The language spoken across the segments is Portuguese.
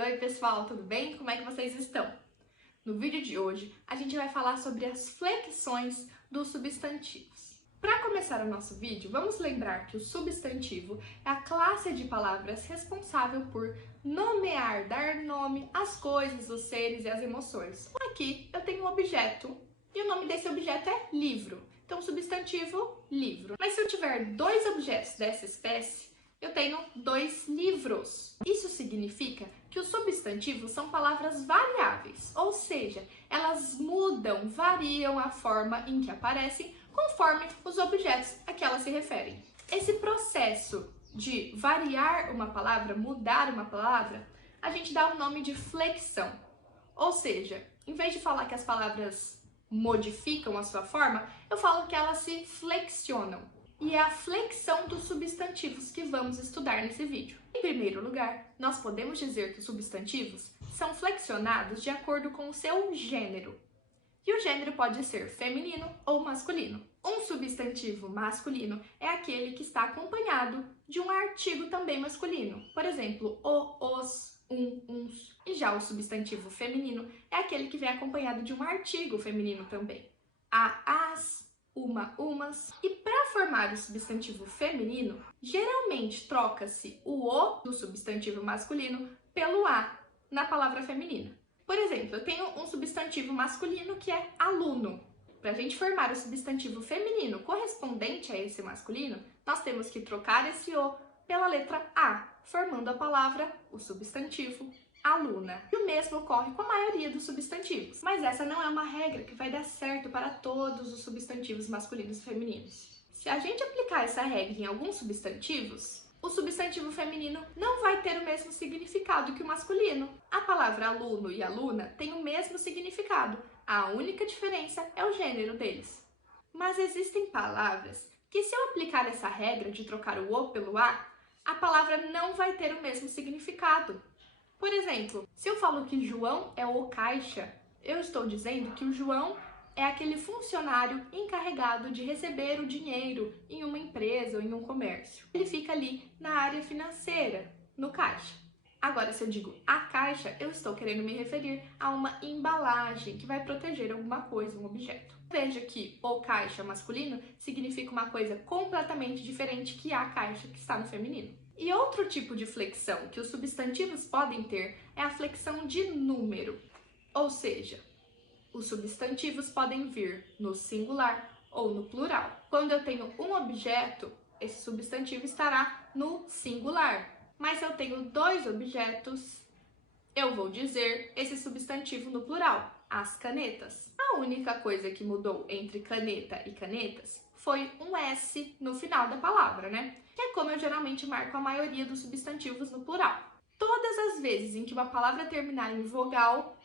Oi pessoal, tudo bem? Como é que vocês estão? No vídeo de hoje, a gente vai falar sobre as flexões dos substantivos. Para começar o nosso vídeo, vamos lembrar que o substantivo é a classe de palavras responsável por nomear, dar nome às coisas, os seres e as emoções. Aqui eu tenho um objeto e o nome desse objeto é livro. Então, substantivo, livro. Mas se eu tiver dois objetos dessa espécie, eu tenho dois livros. Isso significa que os substantivos são palavras variáveis, ou seja, elas mudam, variam a forma em que aparecem conforme os objetos a que elas se referem. Esse processo de variar uma palavra, mudar uma palavra, a gente dá o nome de flexão. Ou seja, em vez de falar que as palavras modificam a sua forma, eu falo que elas se flexionam. E é a flexão dos substantivos que vamos estudar nesse vídeo. Em primeiro lugar, nós podemos dizer que os substantivos são flexionados de acordo com o seu gênero. E o gênero pode ser feminino ou masculino. Um substantivo masculino é aquele que está acompanhado de um artigo também masculino. Por exemplo, o, os, uns. E já o substantivo feminino é aquele que vem acompanhado de um artigo feminino também. A, as, uma, umas. E para formar o substantivo feminino, geralmente troca-se o o do substantivo masculino pelo a na palavra feminina. Por exemplo, eu tenho um substantivo masculino que é aluno. Para a gente formar o substantivo feminino correspondente a esse masculino, nós temos que trocar esse o pela letra a, formando a palavra, o substantivo, aluna. E o mesmo ocorre com a maioria dos substantivos. Mas essa não é uma regra que vai dar certo para todos os substantivos masculinos e femininos. Se a gente aplicar essa regra em alguns substantivos, o substantivo feminino não vai ter o mesmo significado que o masculino. A palavra aluno e aluna têm o mesmo significado. A única diferença é o gênero deles. Mas existem palavras que, se eu aplicar essa regra de trocar o o pelo a palavra não vai ter o mesmo significado. Por exemplo, se eu falo que João é o caixa, eu estou dizendo que o João é aquele funcionário encarregado de receber o dinheiro em uma empresa ou em um comércio. Ele fica ali na área financeira, no caixa. Agora, se eu digo a caixa, eu estou querendo me referir a uma embalagem que vai proteger alguma coisa, um objeto. Veja que o caixa masculino significa uma coisa completamente diferente que a caixa que está no feminino. E outro tipo de flexão que os substantivos podem ter é a flexão de número. Ou seja, os substantivos podem vir no singular ou no plural. Quando eu tenho um objeto, esse substantivo estará no singular. Mas se eu tenho dois objetos, eu vou dizer esse substantivo no plural, as canetas. A única coisa que mudou entre caneta e canetas foi um S no final da palavra, né? Que é como eu geralmente marco a maioria dos substantivos no plural. Todas as vezes em que uma palavra terminar em vogal,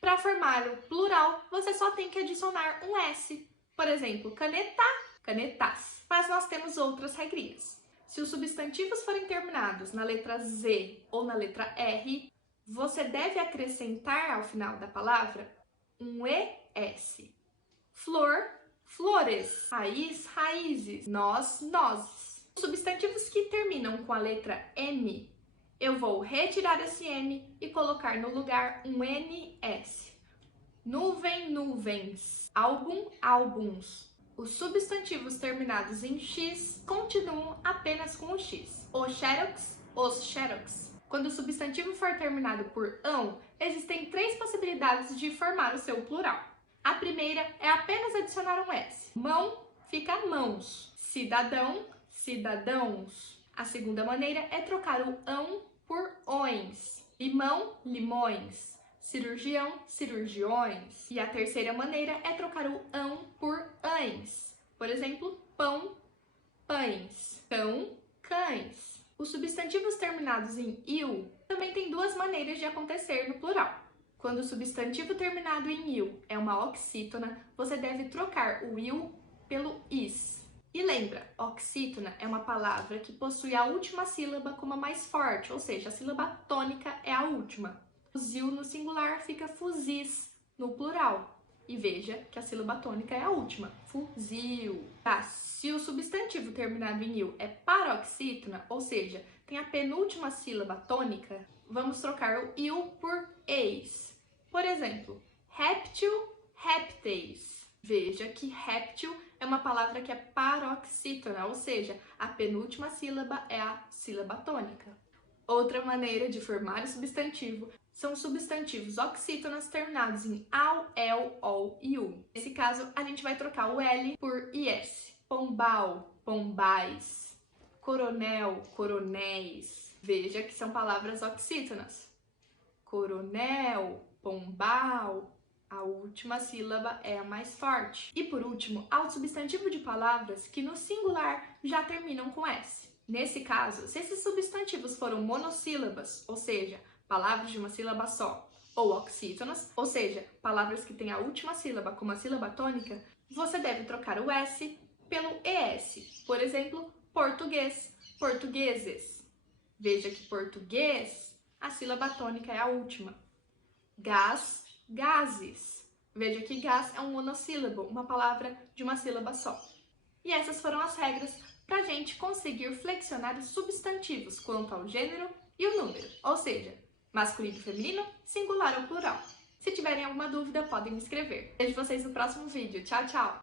para formar o plural, você só tem que adicionar um S. Por exemplo, caneta, canetas. Mas nós temos outras regrinhas. Se os substantivos forem terminados na letra Z ou na letra R, você deve acrescentar ao final da palavra um ES. Flor, flores. Raiz, raízes. Nós, nozes. Os substantivos que terminam com a letra M, eu vou retirar esse M e colocar no lugar um NS. Nuvem, nuvens. Álbum, álbuns. Os substantivos terminados em X continuam apenas com o X. O xerox, os xerox. Quando o substantivo for terminado por ão, existem três possibilidades de formar o seu plural. A primeira é apenas adicionar um S. Mão fica mãos. Cidadão, cidadãos. A segunda maneira é trocar o ão por ões. Limão, limões. Cirurgião, cirurgiões. E a terceira maneira é trocar o ão por ães. Por exemplo, pão, pães. Cão, cães. Os substantivos terminados em il também têm duas maneiras de acontecer no plural. Quando o substantivo terminado em il é uma oxítona, você deve trocar o il pelo is. E lembra, oxítona é uma palavra que possui a última sílaba como a mais forte, ou seja, a sílaba tônica é a última. Fuzil no singular fica fuzis no plural. E veja que a sílaba tônica é a última, fuzil. Tá, se o substantivo terminado em il é paroxítona, ou seja, tem a penúltima sílaba tônica, vamos trocar o il por eis. Por exemplo, réptil, répteis. Veja que réptil é uma palavra que é paroxítona, ou seja, a penúltima sílaba é a sílaba tônica. Outra maneira de formar o substantivo são substantivos oxítonas terminados em ao, el, ol e u. Nesse caso, a gente vai trocar o L por IS. Pombal, pombais. Coronel, coronéis. Veja que são palavras oxítonas. Coronel, pombal. A última sílaba é a mais forte. E por último, há o substantivo de palavras que no singular já terminam com S. Nesse caso, se esses substantivos foram monossílabas, ou seja, palavras de uma sílaba só, ou oxítonas, ou seja, palavras que têm a última sílaba como a sílaba tônica, você deve trocar o S pelo ES. Por exemplo, português, portugueses. Veja que português, a sílaba tônica é a última. Gás, gases. Veja que gás é um monossílabo, uma palavra de uma sílaba só. E essas foram as regras para a gente conseguir flexionar os substantivos quanto ao gênero e o número, ou seja, masculino e feminino, singular ou plural. Se tiverem alguma dúvida, podem me escrever. Vejo vocês no próximo vídeo. Tchau, tchau!